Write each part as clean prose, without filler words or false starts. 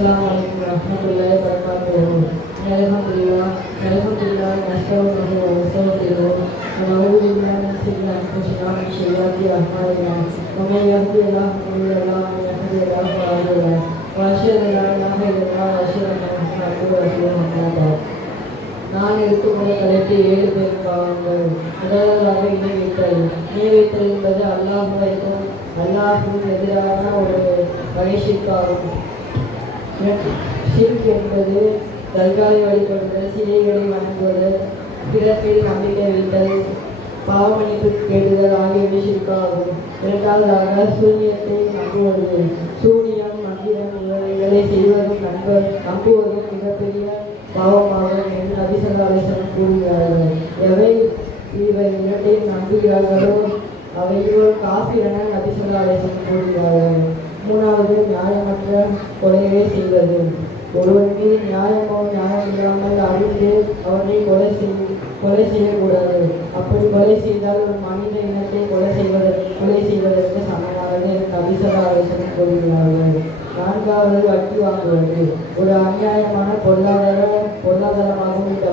Assalamualaikum warahmatullahi wabarakatuh. Alhamdulillah, alhamdulillah, nasta'inuhu wa nastaghfiruh. Wa na'udzu billahi min shururi anfusina wa min sayyiati a'malina. Man yahdihillahu fala mudilla lahu wa man yudlil fala hadiya lahu. Wa asyhadu an la ilaha illallah wa asyhadu anna Muhammadan rasulullah. நான் எடுத்துக்கொண்ட தலைப்பு 7 பேர் பாவங்கள். முதலாவதாக இணை வைத்தல். இணை வைத்தல் என்பது அல்லாஹ்வுக்கும் அல்லாஹ்வுக்கு எதிரான ஒரு வகை ஷிர்காகும். ஷிர்க் என்பது தர்காவை வழிபடுதல், சிலைகளை வணங்குவது, பிறப்பில் நம்பிக்கை வைத்தல், பாவமன்னிப்பு கேட்டுதல் ஆகியவை ஷிர்காகும். இரண்டாவதாக சூனியத்தை நம்புவது. சூனியம், மந்திரம் இவைகளை செய்வதும் நம்புவதும் மிகப்பெரிய பாவமாகும் என்று நபி ஸல்லல்லாஹு அலைஹி வஸல்லம் கூறுகிறார்கள். எவை இவை இரண்டையும் நம்புகிறார்களோ அவையோர் காஃபிர் என நபி ஸல்லல்லாஹு அலைஹி வஸல்லம் கூறுகிறார்கள். மூணாவது நியாயமற்ற கொலையை செய்வது. ஒருவன் மீது நியாயம் இல்லாமல் அழித்து அவனை கொலை செய்யக்கூடாது. அப்படி கொலை செய்தால் ஒரு மனித இனத்தை கொலை செய்வதற்கு சமமானது என்று நபி ஸல்லல்லாஹு அலைஹி வஸல்லம் கூறுகிறார்கள். நான்காவது வட்டி வாங்குவது. ஒரு அநியாயமான பொருளாதாரமாகும் இந்த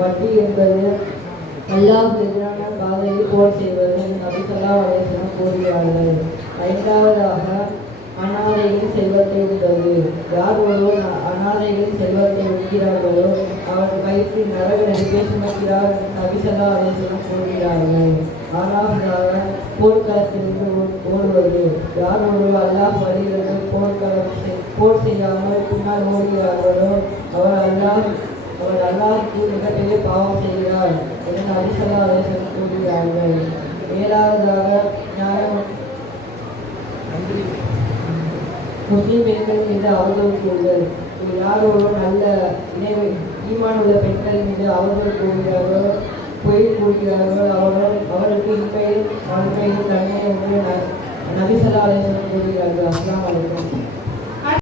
வட்டி என்பது அல்லாஹ்வுக்கு எதிரான பாதையில் போர் செய்வது என்று நபி ஸல்லல்லாஹு அலைஹி வஸல்லம் கூறுகிறார்கள். ஐந்தாவதாக அனாதைகளின் செல்வத்தை உண்பது. யார் ஒருவர் அனாதைகளின் செல்வத்தை உண்கிறார்களோ அவர் வயிற்றில் நரக நெருப்பை சுமக்கிறார் என்று நபி ஸல்லல்லாஹு அலைஹி வஸல்லம் கூறுகிறார்கள். ஆறாவதாக போர்க்களத்திலிருந்து ஓடுவது. யார் ஒருவர் அல்லாஹ் வழியிலிருந்து போர் செய்யாமல் பின்னால் ஓடுகிறார்களோ அவர் அல்லாஹ்வுக்கு மிகப்பெரிய பாவம் செய்கிறார் என்று நபி ஸல்லல்லாஹு அலைஹி வஸல்லம் கூறுகிறார்கள். ஏழாவதாக முஸ்லிம் பெண்கள் மீது அவதூறு கூறுதல். யார் ஒருவர் நல்ல ஈமான் உள்ள பெண்கள் மீது அவதூறு கூறுகிறார்களோ, பொய் கூறுகிறார்களோ அவருக்கு இன்மையில் மறுமையில் தன்மை என்று நபி ஸல்லல்லாஹு அலைஹி வஸல்லம் கூறுகிறார்கள். அஸ்ஸலாமு அலைக்கும்.